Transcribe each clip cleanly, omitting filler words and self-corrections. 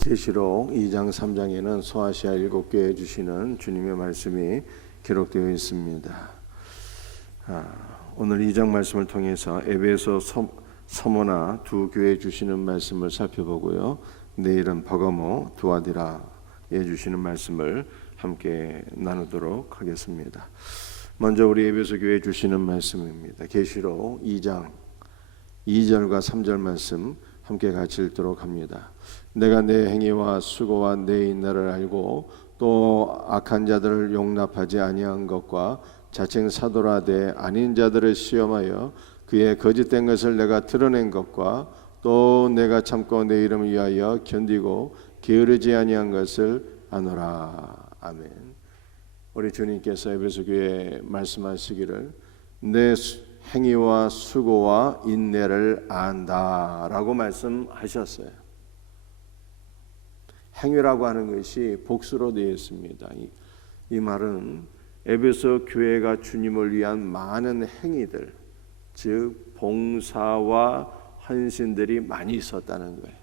계시록 2장 3장에는 소아시아 7교회에 주시는 주님의 말씀이 기록되어 있습니다. 오늘 2장 말씀을 통해서 에베소, 서모나 두 교회에 주시는 말씀을 살펴보고요. 내일은 버가모, 두아디라에 주시는 말씀을 함께 나누도록 하겠습니다. 먼저 우리 에베소 교회에 주시는 말씀입니다. 계시록 2장 2절과 3절 말씀 함께 같이 읽도록 합니다. 내가 내 행위와 수고와 내 인내를 알고 또 악한 자들을 용납하지 아니한 것과 자칭 사도라되 아닌 자들을 시험하여 그의 거짓된 것을 내가 드러낸 것과 또 내가 참고 내 이름을 위하여 견디고 게으르지 아니한 것을 아노라. 아멘. 우리 주님께서 에베소 교회에 말씀하시기를 내 행위와 수고와 인내를 안다라고 말씀하셨어요. 행위라고 하는 것이 복수로 되어 있습니다. 이 말은 에베소 교회가 주님을 위한 많은 행위들, 즉 봉사와 헌신들이 많이 있었다는 거예요.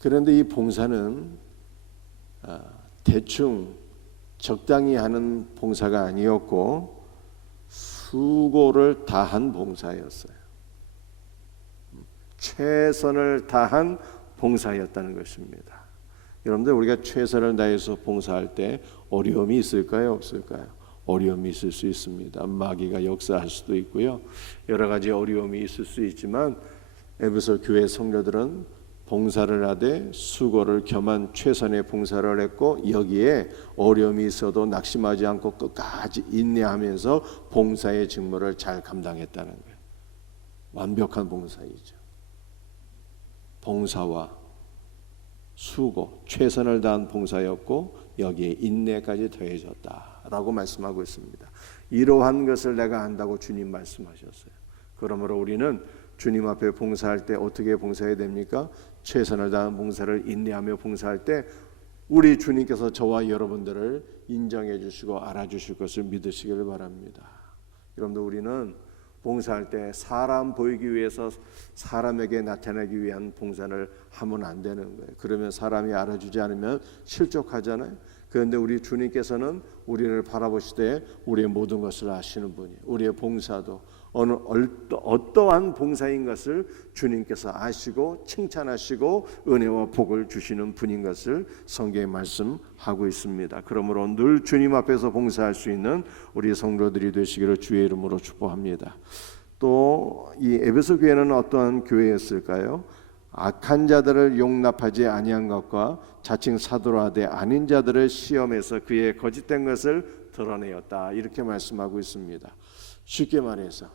그런데 이 봉사는 대충 적당히 하는 봉사가 아니었고 수고를 다한 봉사였어요. 최선을 다한 봉사였다는 것입니다. 여러분들 우리가 최선을 다해서 봉사할 때 어려움이 있을까요? 없을까요? 어려움이 있을 수 있습니다. 마귀가 역사할 수도 있고요. 여러 가지 어려움이 있을 수 있지만 에베소 교회 성도들은 봉사를 하되 수고를 겸한 최선의 봉사를 했고 여기에 어려움이 있어도 낙심하지 않고 끝까지 인내하면서 봉사의 직무를 잘 감당했다는 거예요. 완벽한 봉사이죠. 봉사와 수고, 최선을 다한 봉사였고 여기에 인내까지 더해졌다라고 말씀하고 있습니다. 이러한 것을 내가 안다고 주님 말씀하셨어요. 그러므로 우리는 주님 앞에 봉사할 때 어떻게 봉사해야 됩니까? 최선을 다한 봉사를 인내하며 봉사할 때 우리 주님께서 저와 여러분들을 인정해 주시고 알아주실 것을 믿으시길 바랍니다. 여러분들 우리는 봉사할 때 사람 보이기 위해서 사람에게 나타내기 위한 봉사를 하면 안 되는 거예요. 그러면 사람이 알아주지 않으면 실족하잖아요. 그런데 우리 주님께서는 우리를 바라보실 때 우리의 모든 것을 아시는 분이에요. 우리의 봉사도 어떠한 봉사인 것을 주님께서 아시고 칭찬하시고 은혜와 복을 주시는 분인 것을 성경에 말씀하고 있습니다. 그러므로 늘 주님 앞에서 봉사할 수 있는 우리 성도들이 되시기를 주의 이름으로 축복합니다. 또 이 에베소 교회는 어떠한 교회였을까요? 악한 자들을 용납하지 아니한 것과 자칭 사도라되 아닌 자들을 시험해서 그의 거짓된 것을 드러내었다. 이렇게 말씀하고 있습니다. 쉽게 말해서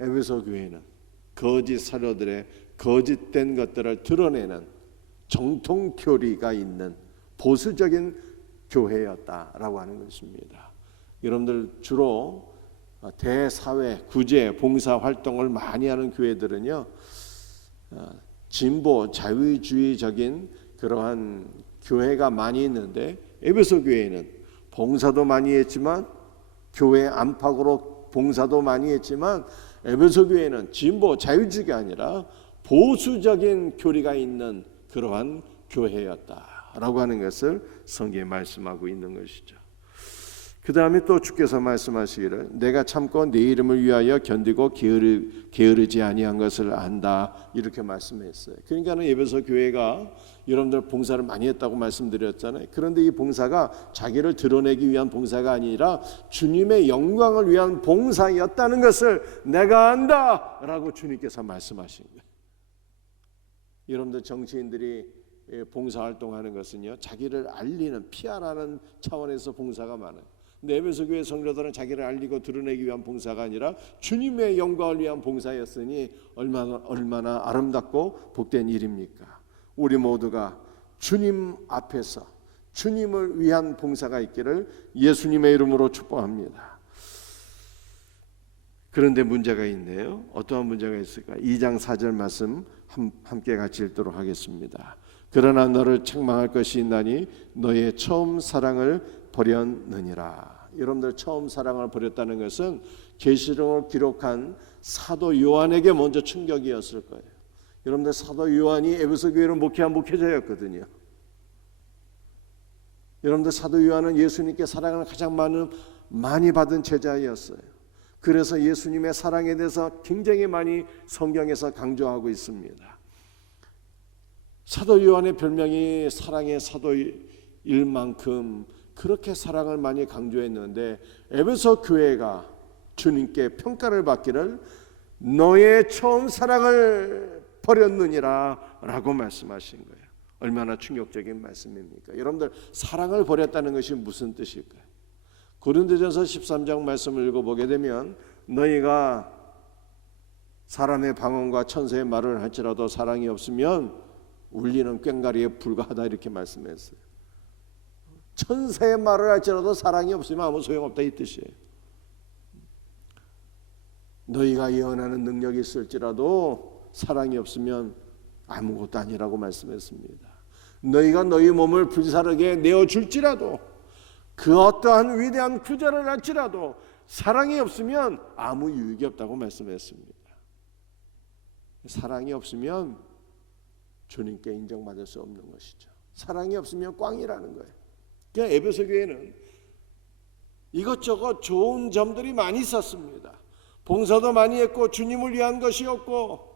에베소 교회는 거짓 사도들의 거짓된 것들을 드러내는 정통 교리가 있는 보수적인 교회였다라고 하는 것입니다. 여러분들 주로 대사회, 구제, 봉사 활동을 많이 하는 교회들은요 진보, 자유주의적인 그러한 교회가 많이 있는데 에베소 교회는 봉사도 많이 했지만 교회 안팎으로 봉사도 많이 했지만 에베소 교회는 진보, 자유주의가 아니라 보수적인 교리가 있는 그러한 교회였다라고 하는 것을 성경에 말씀하고 있는 것이죠. 그 다음에 또 주께서 말씀하시기를 내가 참고 내 이름을 위하여 견디고 게으르지 아니한 것을 안다 이렇게 말씀했어요. 그러니까는 에베소 교회가 여러분들 봉사를 많이 했다고 말씀드렸잖아요. 그런데 이 봉사가 자기를 드러내기 위한 봉사가 아니라 주님의 영광을 위한 봉사였다는 것을 내가 안다라고 주님께서 말씀하신 거예요. 여러분들 정치인들이 봉사활동하는 것은요 자기를 알리는 PR하는 차원에서 봉사가 많아요. 근데 에베소 교회 성도들은 자기를 알리고 드러내기 위한 봉사가 아니라 주님의 영광을 위한 봉사였으니 얼마나 아름답고 복된 일입니까? 우리 모두가 주님 앞에서 주님을 위한 봉사가 있기를 예수님의 이름으로 축복합니다. 그런데 문제가 있네요. 어떠한 문제가 있을까? 2장 4절 말씀 함께 같이 읽도록 하겠습니다. 그러나 너를 책망할 것이 있나니 너의 처음 사랑을 버렸느니라. 여러분들 처음 사랑을 버렸다는 것은 계시록을 기록한 사도 요한에게 먼저 충격이었을 거예요. 여러분들 사도 요한이 에베소 교회를 목회한 목회자였거든요. 여러분들 사도 요한은 예수님께 사랑을 가장 많이 받은 제자였어요. 그래서 예수님의 사랑에 대해서 굉장히 많이 성경에서 강조하고 있습니다. 사도 요한의 별명이 사랑의 사도일 만큼 그렇게 사랑을 많이 강조했는데 에베소 교회가 주님께 평가를 받기를 너의 처음 사랑을 버렸느니라 라고 말씀하신 거예요. 얼마나 충격적인 말씀입니까? 여러분들 사랑을 버렸다는 것이 무슨 뜻일까요? 고린도전서 13장 말씀을 읽어보게 되면 너희가 사람의 방언과 천사의 말을 할지라도 사랑이 없으면 울리는 꽹과리에 불과하다 이렇게 말씀했어요. 천사의 말을 할지라도 사랑이 없으면 아무 소용없다 이 뜻이에요. 너희가 예언하는 능력이 있을지라도 사랑이 없으면 아무것도 아니라고 말씀했습니다. 너희가 너희 몸을 불사르게 내어줄지라도 그 어떠한 위대한 구절을 할지라도 사랑이 없으면 아무 유익이 없다고 말씀했습니다. 사랑이 없으면 주님께 인정받을 수 없는 것이죠. 사랑이 없으면 꽝이라는 거예요. 그러니까 에베소 교회는 이것저것 좋은 점들이 많이 있었습니다. 봉사도 많이 했고 주님을 위한 것이었고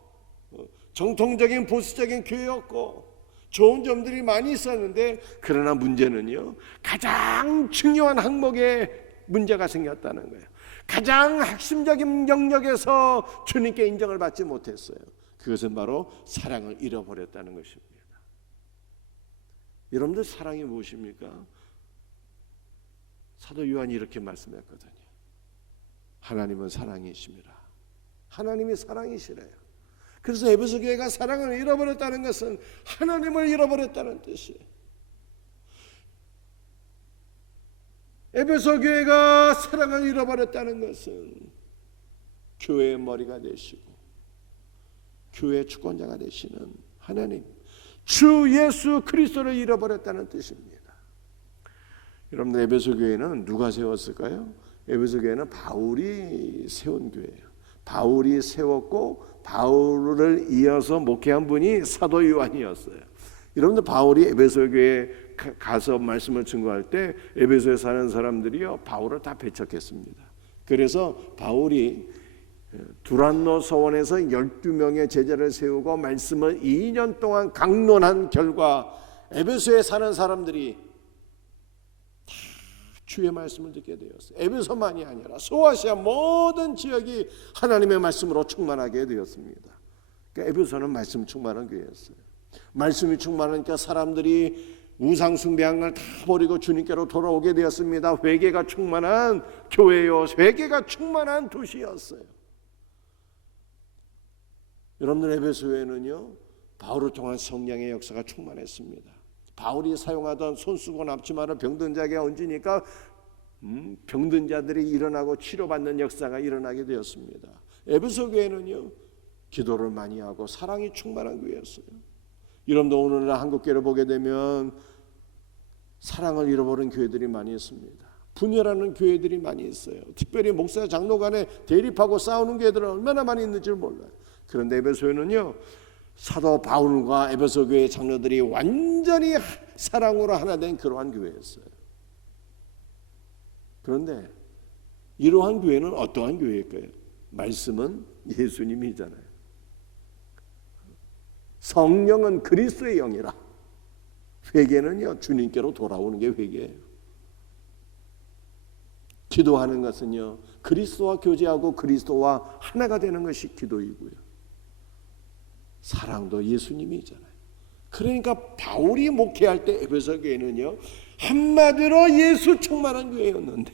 정통적인 보수적인 교회였고 좋은 점들이 많이 있었는데 그러나 문제는요 가장 중요한 항목에 문제가 생겼다는 거예요. 가장 핵심적인 영역에서 주님께 인정을 받지 못했어요. 그것은 바로 사랑을 잃어버렸다는 것입니다. 여러분들 사랑이 무엇입니까? 사도 요한이 이렇게 말씀했거든요. 하나님은 사랑이십니다. 하나님이 사랑이시래요. 그래서 에베소 교회가 사랑을 잃어버렸다는 것은 하나님을 잃어버렸다는 뜻이에요. 에베소 교회가 사랑을 잃어버렸다는 것은 교회의 머리가 되시고 교회의 주권자가 되시는 하나님 주 예수 그리스도를 잃어버렸다는 뜻입니다. 여러분들 에베소 교회는 누가 세웠을까요? 에베소 교회는 바울이 세운 교회예요. 바울이 세웠고 바울을 이어서 목회한 분이 사도 요한이었어요. 여러분들 바울이 에베소 교회에 가서 말씀을 증거할 때 에베소에 사는 사람들이요 바울을 다 배척했습니다. 그래서 바울이 두란노 서원에서 12명의 제자를 세우고 말씀을 2년 동안 강론한 결과 에베소에 사는 사람들이 다 주의 말씀을 듣게 되었어요. 에베소만이 아니라 소아시아 모든 지역이 하나님의 말씀으로 충만하게 되었습니다. 그러니까 에베소는 말씀 충만한 교회였어요. 말씀이 충만하니까 사람들이 우상 숭배한 걸 다 버리고 주님께로 돌아오게 되었습니다. 회개가 충만한 교회요, 회개가 충만한 도시였어요. 여러분들 에베소에는요 바울을 통한 성령의 역사가 충만했습니다. 바울이 사용하던 손수건 앞치마를 병든 자에게 얹으니까 병든 자들이 일어나고 치료받는 역사가 일어나게 되었습니다. 에베소 교회는요 기도를 많이 하고 사랑이 충만한 교회였어요. 여러분도 오늘날 한국교회를 보게 되면 사랑을 잃어버린 교회들이 많이 있습니다. 분열하는 교회들이 많이 있어요. 특별히 목사 장로 간에 대립하고 싸우는 교회들은 얼마나 많이 있는지 몰라요. 그런데 에베소에는요 사도 바울과 에베소 교회 장로들이 완전히 사랑으로 하나 된 그러한 교회였어요. 그런데 이러한 교회는 어떠한 교회일까요? 말씀은 예수님이잖아요. 성령은 그리스도의 영이라. 회개는요 주님께로 돌아오는 게 회개예요. 기도하는 것은요 그리스도와 교제하고 그리스도와 하나가 되는 것이 기도이고요. 사랑도 예수님이잖아요. 그러니까 바울이 목회할 때 에베소 교회는요 한마디로 예수 충만한 교회였는데,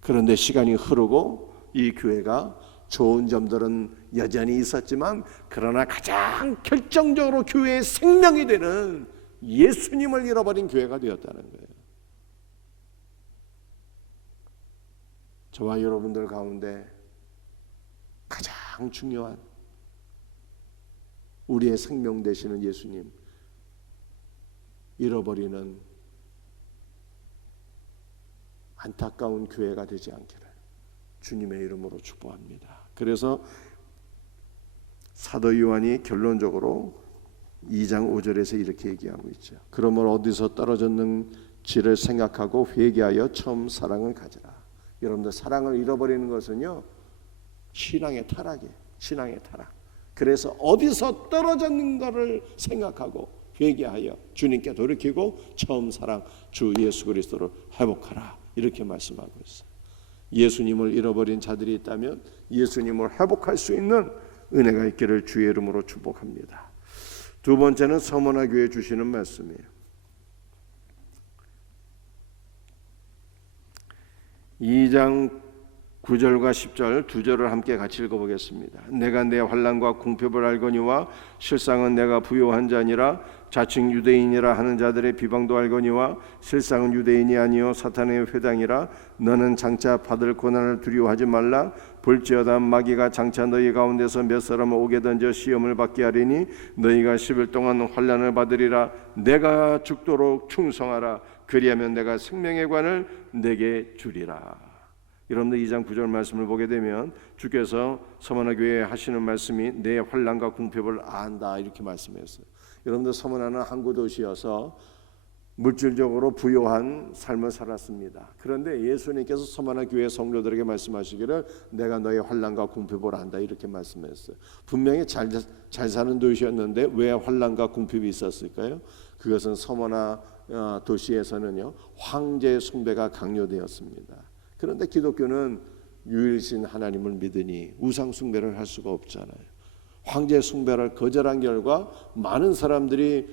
그런데 시간이 흐르고 이 교회가 좋은 점들은 여전히 있었지만 그러나 가장 결정적으로 교회의 생명이 되는 예수님을 잃어버린 교회가 되었다는 거예요. 저와 여러분들 가운데 가장 중요한 우리의 생명 되시는 예수님 잃어버리는 안타까운 교회가 되지 않기를 주님의 이름으로 축복합니다. 그래서 사도 요한이 결론적으로 2장 5절에서 이렇게 얘기하고 있죠. 그러므로 어디서 떨어졌는지를 생각하고 회개하여 처음 사랑을 가지라. 여러분들, 사랑을 잃어버리는 것은요, 신앙의 타락이에요. 신앙의 타락. 그래서 어디서 떨어졌는가를 생각하고 회개하여 주님께 돌이키고 처음 사랑 주 예수 그리스도를 회복하라, 이렇게 말씀하고 있어요. 예수님을 잃어버린 자들이 있다면 예수님을 회복할 수 있는 은혜가 있기를 주의 이름으로 축복합니다. 두 번째는 서머나 교회에 주시는 말씀이에요. 2장 9절과 10절 두 절을 함께 같이 읽어보겠습니다. 내가 내 환난과 궁핍을 알거니와 실상은 내가 부요한 자니라. 자칭 유대인이라 하는 자들의 비방도 알거니와 실상은 유대인이 아니요 사탄의 회당이라. 너는 장차 받을 고난을 두려워하지 말라. 볼지어다 마귀가 장차 너희 가운데서 몇 사람을 오게 던져 시험을 받게 하리니 너희가 10일 동안 환난을 받으리라. 내가 죽도록 충성하라. 그리하면 내가 생명의 관을 내게 주리라. 여러분들 2장 9절 말씀을 보게 되면 주께서 서머나 교회에 하시는 말씀이 내 환난과 궁핍을 안다, 이렇게 말씀했어요. 여러분들, 서머나는 항구 도시여서 물질적으로 부유한 삶을 살았습니다. 그런데 예수님께서 서머나 교회 성도들에게 말씀하시기를 내가 너의 환난과 궁핍을 안다, 이렇게 말씀했어요. 분명히 잘 사는 도시였는데 왜 환난과 궁핍이 있었을까요? 그것은 서머나 도시에서는요, 황제 숭배가 강요되었습니다. 그런데 기독교는 유일신 하나님을 믿으니 우상 숭배를 할 수가 없잖아요. 황제 숭배를 거절한 결과 많은 사람들이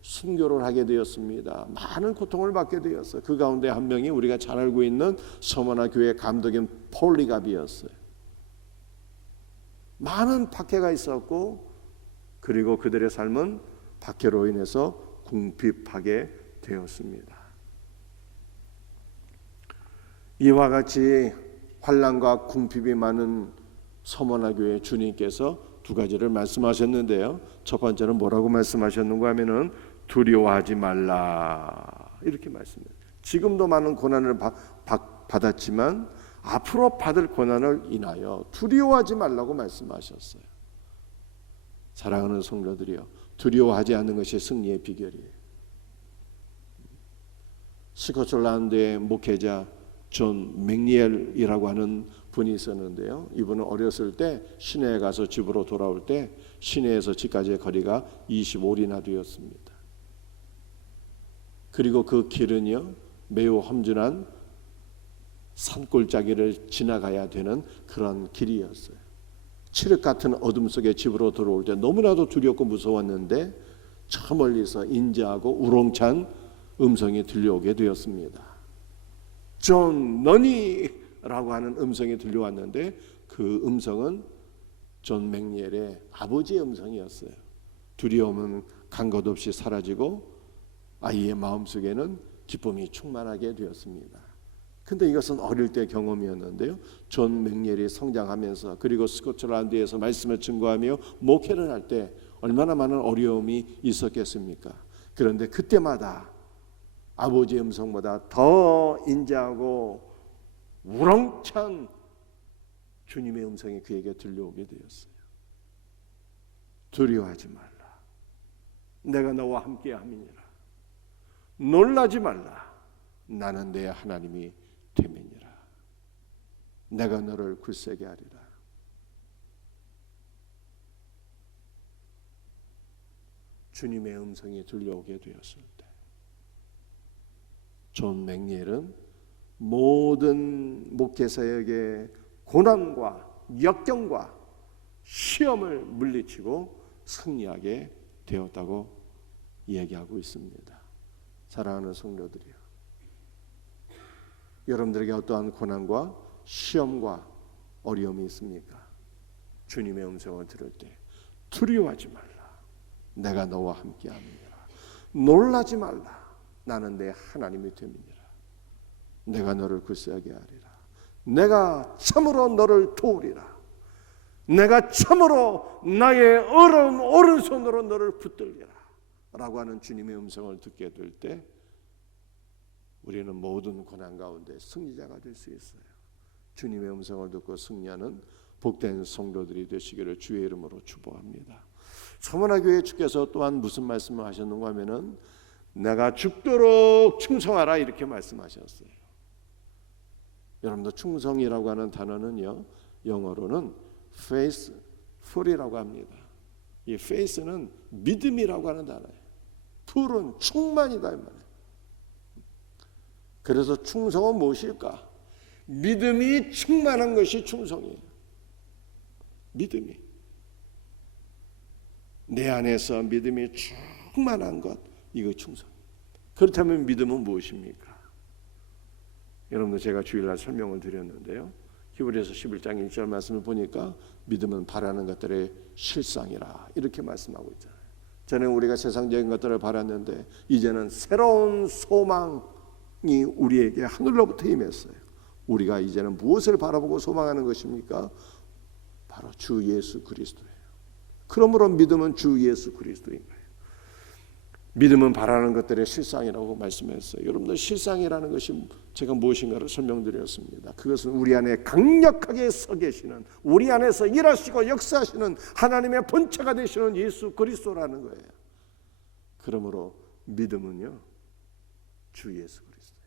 순교를 하게 되었습니다. 많은 고통을 받게 되었어요. 그 가운데 한 명이 우리가 잘 알고 있는 서머나 교회 감독인 폴리갑이었어요. 많은 박해가 있었고, 그리고 그들의 삶은 박해로 인해서 궁핍하게 되었습니다. 이와 같이 환난과 궁핍이 많은 서머나 교회 주님께서 두 가지를 말씀하셨는데요. 첫 번째는 뭐라고 말씀하셨는가 하면은 두려워하지 말라, 이렇게 말씀해요. 지금도 많은 고난을 받았지만 앞으로 받을 고난을 인하여 두려워하지 말라고 말씀하셨어요. 사랑하는 성도들이여, 두려워하지 않는 것이 승리의 비결이에요. 스코틀랜드의 목회자 존 맥니엘이라고 하는 분이 있었는데요. 이분은 어렸을 때 시내에 가서 집으로 돌아올 때 시내에서 집까지의 거리가 25리나 되었습니다. 그리고 그 길은요, 매우 험준한 산골짜기를 지나가야 되는 그런 길이었어요. 칠흑 같은 어둠 속에 집으로 들어올 때 너무나도 두렵고 무서웠는데 저 멀리서 인자하고 우렁찬 음성이 들려오게 되었습니다. 존, 너니? 라고 하는 음성이 들려왔는데 그 음성은 존 맥니엘의 아버지의 음성이었어요. 두려움은 간 것 없이 사라지고 아이의 마음속에는 기쁨이 충만하게 되었습니다. 근데 이것은 어릴 때 경험이었는데요. 존 맥니엘이 성장하면서 그리고 스코틀랜드에서 말씀을 증거하며 목회를 할 때 얼마나 많은 어려움이 있었겠습니까? 그런데 그때마다 아버지의 음성보다 더 인자하고 우렁찬 주님의 음성이 그에게 들려오게 되었어요. 두려워하지 말라. 내가 너와 함께 함이니라. 놀라지 말라. 나는 내 하나님이 됨이니라. 내가 너를 굳세게 하리라. 주님의 음성이 들려오게 되었을 때 존 맥니엘은 모든 목회사역의 고난과 역경과 시험을 물리치고 승리하게 되었다고 얘기하고 있습니다. 사랑하는 성도들이요, 여러분들에게 어떠한 고난과 시험과 어려움이 있습니까? 주님의 음성을 들을 때 두려워하지 말라. 내가 너와 함께함이니라. 놀라지 말라. 나는 내 하나님이 됨이니라. 내가 너를 굳세하게 하리라. 내가 참으로 너를 도우리라. 내가 참으로 나의 어려운 오른손으로 너를 붙들리라. 라고 하는 주님의 음성을 듣게 될 때 우리는 모든 고난 가운데 승리자가 될 수 있어요. 주님의 음성을 듣고 승리하는 복된 성도들이 되시기를 주의 이름으로 축복합니다. 서문화교회 주께서 또한 무슨 말씀을 하셨는가 하면은 내가 죽도록 충성하라 이렇게 말씀하셨어요. 여러분들 충성이라고 하는 단어는요, 영어로는 faithful이라고 합니다. 이 faith는 믿음이라고 하는 단어예요. ful은 충만이다 이 말이에요. 그래서 충성은 무엇일까? 믿음이 충만한 것이 충성이에요. 믿음이 내 안에서 믿음이 충만한 것, 이거 충성. 그렇다면 믿음은 무엇입니까? 여러분들 제가 주일날 설명을 드렸는데요, 히브리서 11장 1절 말씀을 보니까 믿음은 바라는 것들의 실상이라 이렇게 말씀하고 있잖아요. 전에 우리가 세상적인 것들을 바랐는데 이제는 새로운 소망이 우리에게 하늘로부터 임했어요. 우리가 이제는 무엇을 바라보고 소망하는 것입니까? 바로 주 예수 그리스도예요. 그러므로 믿음은 주 예수 그리스도인 거예요. 믿음은 바라는 것들의 실상이라고 말씀했어요. 여러분들 실상이라는 것이 제가 무엇인가를 설명드렸습니다. 그것은 우리 안에 강력하게 서 계시는, 우리 안에서 일하시고 역사하시는 하나님의 본체가 되시는 예수 그리스도라는 거예요. 그러므로 믿음은요, 주 예수 그리스도예요.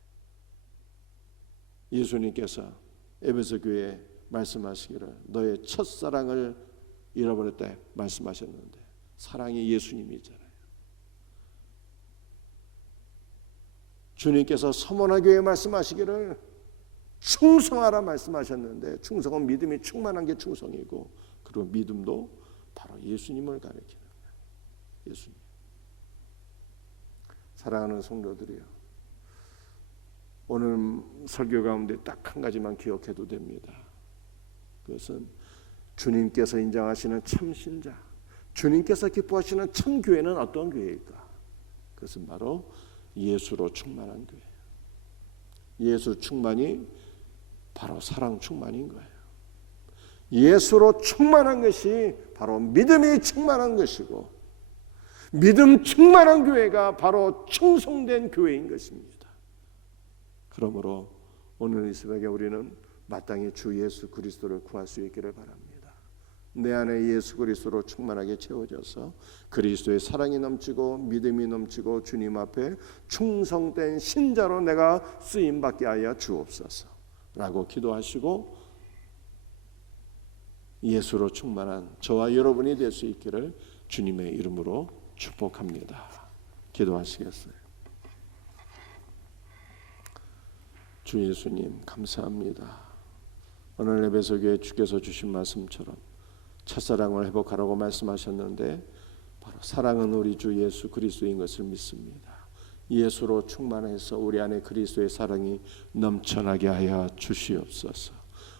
예수님께서 에베소 교회에 말씀하시기를 너의 첫사랑을 잃어버렸다 말씀하셨는데, 사랑이 예수님이잖아요. 주님께서 서문화교회에 말씀하시기를 충성하라 말씀하셨는데, 충성은 믿음이 충만한 게 충성이고, 그리고 믿음도 바로 예수님을 가리키는 거예요. 예수님. 사랑하는 성도들이요, 오늘 설교 가운데 딱 한 가지만 기억해도 됩니다. 그것은 주님께서 인정하시는 참신자, 주님께서 기뻐하시는 참교회는 어떤 교회일까? 그것은 바로 예수로 충만한 교회예요. 예수 충만이 바로 사랑 충만인 거예요. 예수로 충만한 것이 바로 믿음이 충만한 것이고, 믿음 충만한 교회가 바로 충성된 교회인 것입니다. 그러므로 오늘 이 새벽에 우리는 마땅히 주 예수 그리스도를 구할 수 있기를 바랍니다. 내 안에 예수 그리스도로 충만하게 채워져서 그리스도의 사랑이 넘치고 믿음이 넘치고 주님 앞에 충성된 신자로 내가 쓰임받게 하여 주옵소서 라고 기도하시고, 예수로 충만한 저와 여러분이 될 수 있기를 주님의 이름으로 축복합니다. 기도하시겠어요? 주 예수님 감사합니다. 오늘 에베소교회 주께서 주신 말씀처럼 첫사랑을 회복하라고 말씀하셨는데, 바로 사랑은 우리 주 예수 그리스도인 것을 믿습니다. 예수로 충만해서 우리 안에 그리스도의 사랑이 넘쳐나게 하여 주시옵소서.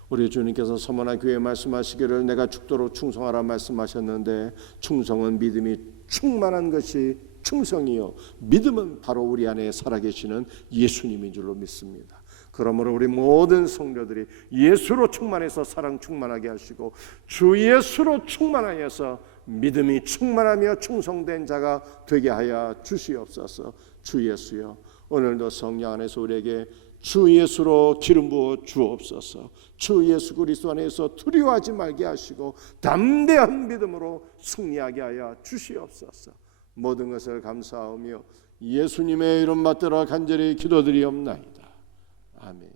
우리 주님께서 서문화교회에 말씀하시기를 내가 죽도록 충성하라 말씀하셨는데, 충성은 믿음이 충만한 것이 충성이요, 믿음은 바로 우리 안에 살아계시는 예수님인 줄로 믿습니다. 그러므로 우리 모든 성도들이 예수로 충만해서 사랑 충만하게 하시고, 주 예수로 충만하여서 믿음이 충만하며 충성된 자가 되게 하여 주시옵소서. 주 예수여, 오늘도 성령 안에서 우리에게 주 예수로 기름 부어 주옵소서. 주 예수 그리스도 안에서 두려워하지 말게 하시고 담대한 믿음으로 승리하게 하여 주시옵소서. 모든 것을 감사하며 예수님의 이름 받들어 간절히 기도드리옵나이다. 아멘.